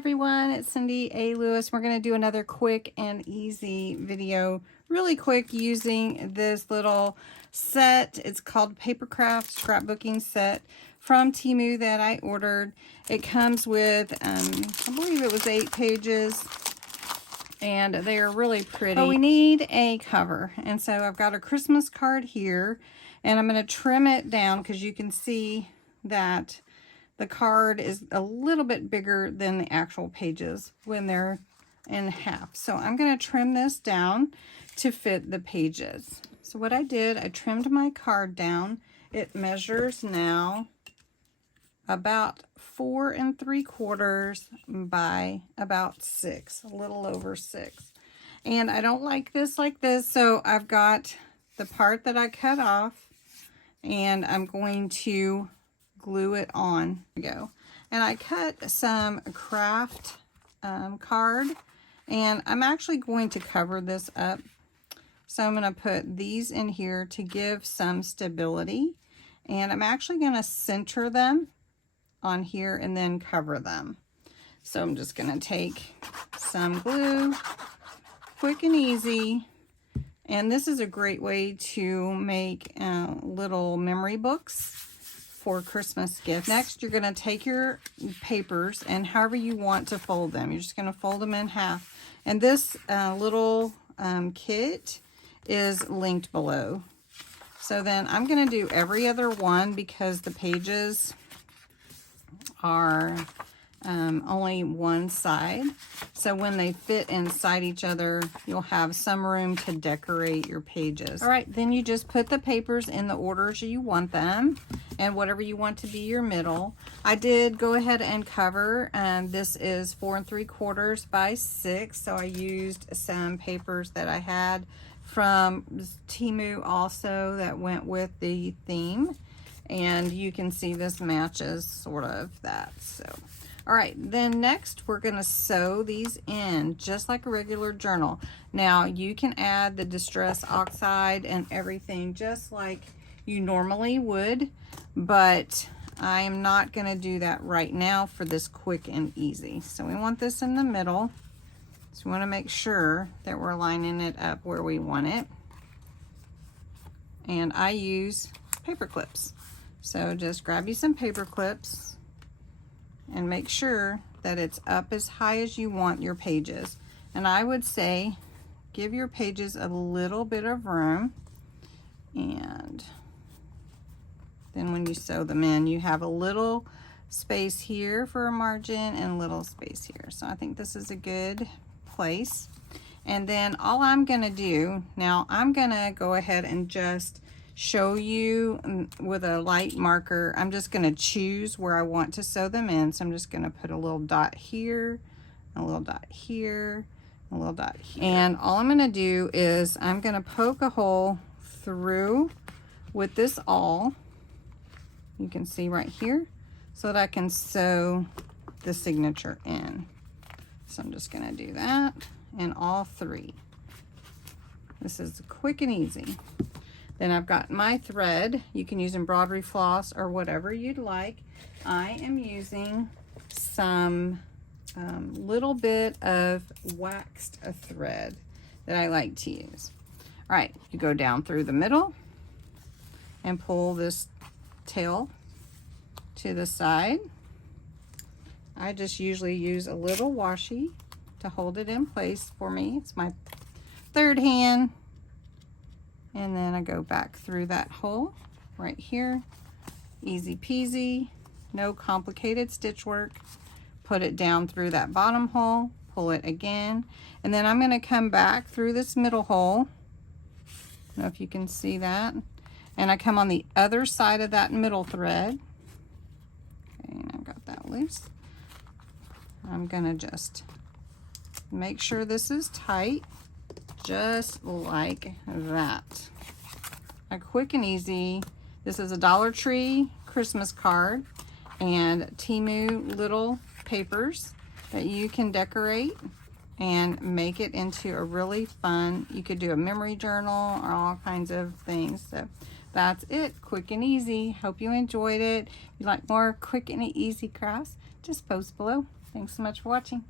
everyone, it's Cindy A. Lewis. We're going to do another quick and easy video, really quick, using this little set. It's called Papercraft Scrapbooking Set from Temu that I ordered. It comes with, I believe it was 8 pages, and they are really pretty. But we need a cover, and so I've got a Christmas card here, and I'm going to trim it down because you can see that the card is a little bit bigger than the actual pages when they're in half. So I'm going to trim this down to fit the pages. So what I did, I trimmed my card down. It measures now about 4 3/4 by about 6, a little over 6. And I don't like this like this, so I've got the part that I cut off, and I'm going to glue it on. There we go. And I cut some craft card, and I'm actually going to cover this up. So I'm going to put these in here to give some stability, and I'm actually going to center them on here and then cover them. So I'm just going to take some glue, quick and easy. And this is a great way to make little memory books for Christmas gifts. Next, you're going to take your papers, and however you want to fold them, you're just going to fold them in half. And this little kit is linked below. So then I'm going to do every other one because the pages are only one side. So when they fit inside each other, you'll have some room to decorate your pages. All right, then you just put the papers in the orders you want them, and whatever you want to be your middle. I did go ahead and cover, this is 4 3/4 by 6. So I used some papers that I had from Temu also that went with the theme. And you can see this matches sort of that. So, all right, then next we're going to sew these in just like a regular journal. Now you can add the Distress Oxide and everything just like you normally would, but I am not going to do that right now for this quick and easy. So we want this in the middle. So we want to make sure that we're lining it up where we want it. And I use paper clips. So just grab you some paper clips and make sure that it's up as high as you want your pages. And I would say give your pages a little bit of room, and then when you sew them in, you have a little space here for a margin and a little space here. So I think this is a good place. And then all I'm going to do now, I'm going to go ahead and just show you with a light marker. I'm just going to choose where I want to sew them in. So I'm just going to put a little dot here, a little dot here, a little dot here. And all I'm going to do is I'm going to poke a hole through with this awl. You can see right here, so that I can sew the signature in. So I'm just going to do that in all 3. This is quick and easy. Then I've got my thread. You can use embroidery floss or whatever you'd like. I am using some little bit of waxed thread that I like to use. All right, you go down through the middle and pull this tail to the side. I just usually use a little washi to hold it in place for me. It's my third hand. And then I go back through that hole right here. Easy peasy, no complicated stitch work. Put it down through that bottom hole, pull it again. And then I'm going to come back through this middle hole. I don't know if you can see that. And I come on the other side of that middle thread. Okay, and I've got that loose. I'm going to just make sure this is tight. Just like that. A quick and easy. This is a Dollar Tree Christmas card and Temu little papers that you can decorate and make it into a really fun, you could do a memory journal or all kinds of things. So that's it. Quick and easy. Hope you enjoyed it. If you like more quick and easy crafts, just post below. Thanks so much for watching.